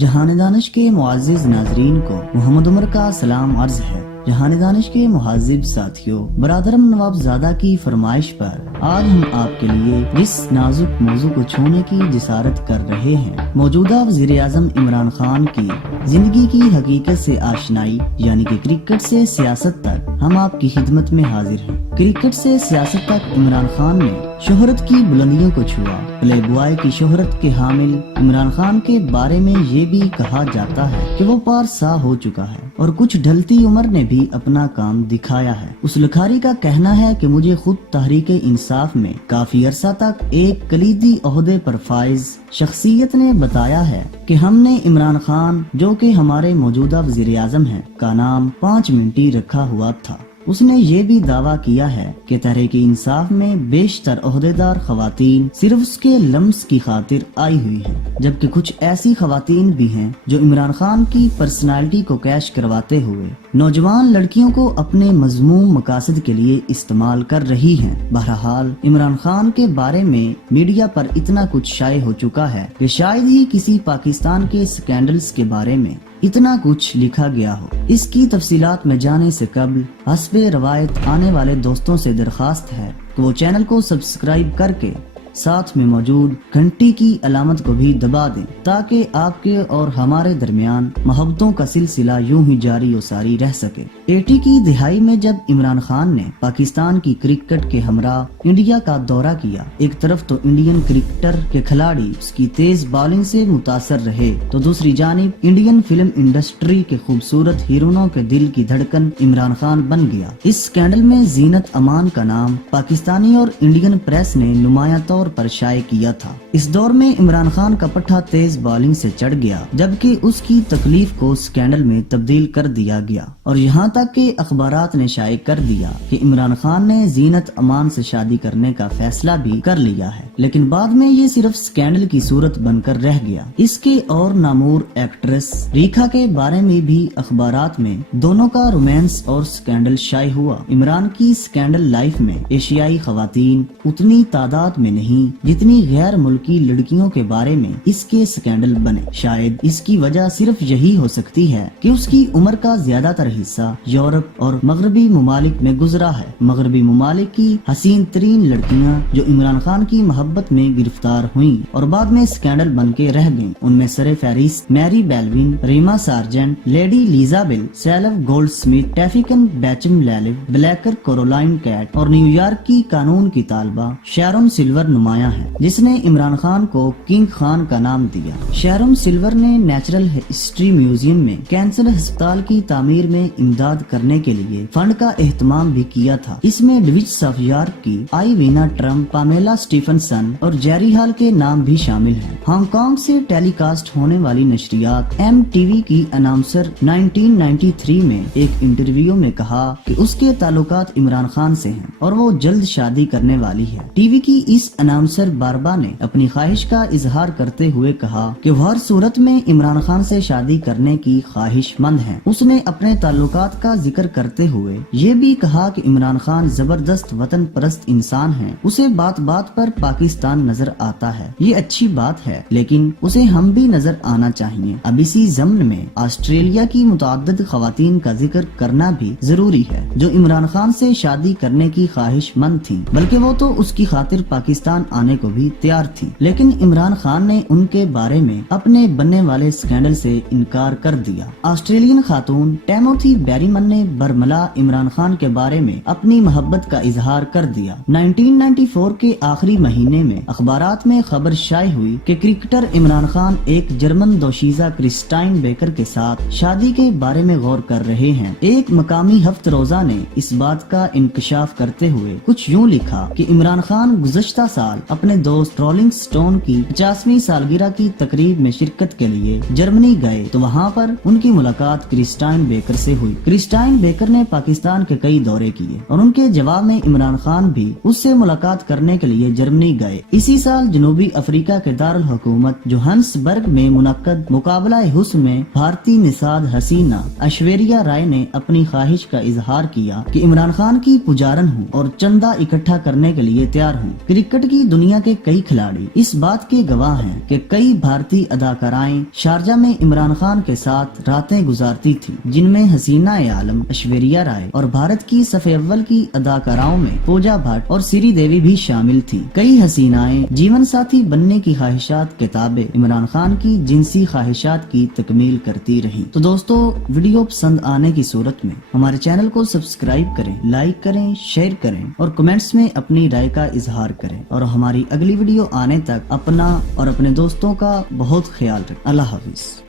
جہان دانش کے معزز ناظرین کو محمد عمر کا سلام عرض ہے۔ جہان دانش کے مہذب ساتھیوں، برادرم نواب زادہ کی فرمائش پر آج ہم آپ کے لیے جس نازک موضوع کو چھونے کی جسارت کر رہے ہیں، موجودہ وزیر اعظم عمران خان کی زندگی کی حقیقت سے آشنائی، یعنی کہ کرکٹ سے سیاست تک، ہم آپ کی خدمت میں حاضر ہیں۔ کرکٹ سے سیاست تک عمران خان نے شہرت کی بلندیوں کو چھوا۔ پلے بوائے کی شہرت کے حامل عمران خان کے بارے میں یہ بھی کہا جاتا ہے کہ وہ پارسا ہو چکا ہے اور کچھ ڈھلتی عمر نے بھی اپنا کام دکھایا ہے۔ اس لکھاری کا کہنا ہے کہ مجھے خود تحریک انصاف میں کافی عرصہ تک ایک کلیدی عہدے پر فائز شخصیت نے بتایا ہے کہ ہم نے عمران خان، جو کہ ہمارے موجودہ وزیر اعظم ہیں، کا نام 5 منٹی رکھا ہوا تھا۔ اس نے یہ بھی دعویٰ کیا ہے کہ تحریک انصاف میں بیشتر عہدیدار خواتین صرف اس کے لمس کی خاطر آئی ہوئی ہیں، جبکہ کچھ ایسی خواتین بھی ہیں جو عمران خان کی پرسنالٹی کو کیش کرواتے ہوئے نوجوان لڑکیوں کو اپنے مذموم مقاصد کے لیے استعمال کر رہی ہیں۔ بہرحال عمران خان کے بارے میں میڈیا پر اتنا کچھ شائع ہو چکا ہے کہ شاید ہی کسی پاکستان کے سکینڈلز کے بارے میں اتنا کچھ لکھا گیا ہو۔ اس کی تفصیلات میں جانے سے قبل حسب روایت آنے والے دوستوں سے درخواست ہے کہ وہ چینل کو سبسکرائب کر کے ساتھ میں موجود گھنٹی کی علامت کو بھی دبا دیں، تاکہ آپ کے اور ہمارے درمیان محبتوں کا سلسلہ یوں ہی جاری و ساری رہ سکے۔ 80 کی دہائی میں جب عمران خان نے پاکستان کی کرکٹ کے ہمراہ انڈیا کا دورہ کیا، ایک طرف تو انڈین کرکٹر کے کھلاڑی اس کی تیز بالنگ سے متاثر رہے، تو دوسری جانب انڈین فلم انڈسٹری کے خوبصورت ہیروئنوں کے دل کی دھڑکن عمران خان بن گیا۔ اس سکینڈل میں زینت امان کا نام پاکستانی اور انڈین پریس نے نمایاں طور پر شائع کیا تھا۔ اس دور میں عمران خان کا پٹھا تیز بالنگ سے چڑھ گیا، جبکہ اس کی تکلیف کو سکینڈل میں تبدیل کر دیا گیا، اور یہاں تک کہ اخبارات نے شائع کر دیا کہ عمران خان نے زینت امان سے شادی کرنے کا فیصلہ بھی کر لیا ہے، لیکن بعد میں یہ صرف سکینڈل کی صورت بن کر رہ گیا۔ اس کے اور نامور ایکٹریس ریکھا کے بارے میں بھی اخبارات میں دونوں کا رومانس اور سکینڈل شائع ہوا۔ عمران کی سکینڈل لائف میں ایشیائی خواتین اتنی تعداد میں نہیں جتنی غیر ملکی لڑکیوں کے بارے میں اس کے سکینڈل بنے۔ شاید اس کی وجہ صرف یہی ہو سکتی ہے کہ اس کی عمر کا زیادہ تر حصہ یورپ اور مغربی ممالک میں گزرا ہے۔ مغربی ممالک کی حسین ترین لڑکیاں جو عمران خان کی محبت میں گرفتار ہوئیں اور بعد میں سکینڈل بن کے رہ گئیں، ان میں سر فہرست میری بیلوین، ریما سارجنٹ، لیڈی لیزابل، سیلف گولڈ سمتھ، ٹیفیکن بیچم لیلو، بلیکر کورولائن کیٹ اور نیو یارک کی قانون کی طالبہ شیرون سلور نمایاں ہے، جس نے عمران خان کو کنگ خان کا نام دیا۔ شیرون سلور نے نیچرل ہسٹری میوزیم میں کینسر ہسپتال کی تعمیر میں امداد کرنے کے لیے فنڈ کا اہتمام بھی کیا تھا۔ اس میں ڈوچس آف یارک کی آئی وینا ٹرمپ، پامیلا سٹیفنسن اور جیری ہال کے نام بھی شامل ہیں۔ ہانگ کانگ سے ٹیلی کاسٹ ہونے والی نشریات ایم ٹی وی کی اناؤنسر 1993 میں ایک انٹرویو میں کہا کہ اس کے تعلقات عمران خان سے ہیں اور وہ جلد شادی کرنے والی ہے۔ ٹی وی کی اس اناؤنسر باربا نے اپنی خواہش کا اظہار کرتے ہوئے کہا کہ وہ ہر صورت میں عمران خان سے شادی کرنے کی خواہش مند ہیں۔ اس نے اپنے تعلقات کا ذکر کرتے ہوئے یہ بھی کہا کہ عمران خان زبردست وطن پرست انسان ہیں، اسے بات بات پر پاکستان نظر آتا ہے، یہ اچھی بات ہے، لیکن اسے ہم بھی نظر آنا چاہیے۔ اب اسی ضمن میں آسٹریلیا کی متعدد خواتین کا ذکر کرنا بھی ضروری ہے جو عمران خان سے شادی کرنے کی خواہش مند تھیں، بلکہ وہ تو اس کی خاطر پاکستان آنے کو بھی تیار تھی، لیکن عمران خان نے ان کے بارے میں اپنے بننے والے سکینڈل سے انکار کر دیا۔ آسٹریلین خاتون ٹیموتھی بیریمن نے برملا عمران خان کے بارے میں اپنی محبت کا اظہار کر دیا۔ 1994 کے آخری مہینے میں اخبارات میں خبر شائع ہوئی کہ کرکٹر عمران خان ایک جرمن دوشیزہ کرسٹائن بیکر کے ساتھ شادی کے بارے میں غور کر رہے ہیں۔ ایک مقامی ہفت روزہ نے اس بات کا انکشاف کرتے ہوئے کچھ یوں لکھا کہ عمران خان گزشتہ سال اپنے دوست رولنگ سٹون کی 50ویں سالگرہ کی تقریب میں شرکت کے لیے جرمنی گئے تو وہاں پر ان کی ملاقات کرسٹائن بیکر سے ہوئی۔ کرسٹائن بیکر نے پاکستان کے کئی دورے کیے اور ان کے جواب میں عمران خان بھی اس سے ملاقات کرنے کے لیے جرمنی گئے۔ اسی سال جنوبی افریقہ کے دارالحکومت جوہانسبرگ میں منعقد مقابلہ حسن میں بھارتی نژاد حسینہ ایشوریہ رائے نے اپنی خواہش کا اظہار کیا کہ عمران خان کی پجارن ہوں اور چندہ اکٹھا کرنے کے لیے تیار ہوں۔ کرکٹ کی دنیا کے کئی کھلاڑی اس بات کے گواہ ہیں کہ کئی بھارتی اداکارائیں شارجہ میں عمران خان کے ساتھ راتیں گزارتی تھیں، جن میں حسینہ عالم ایشوریہ رائے اور بھارت کی صف اول کی اداکاراؤں میں پوجا بھٹ اور سری دیوی بھی شامل تھیں۔ کئی حسینائیں جیون ساتھی بننے کی خواہشات کے تابع عمران خان کی جنسی خواہشات کی تکمیل کرتی رہیں۔ تو دوستو، ویڈیو پسند آنے کی صورت میں ہمارے چینل کو سبسکرائب کریں، لائک کریں، شیئر کریں اور کمنٹس میں اپنی رائے کا اظہار کریں، اور ہماری اگلی ویڈیو آنے تک اپنا اور اپنے دوستوں کا بہت خیال رکھیں۔ اللہ حافظ۔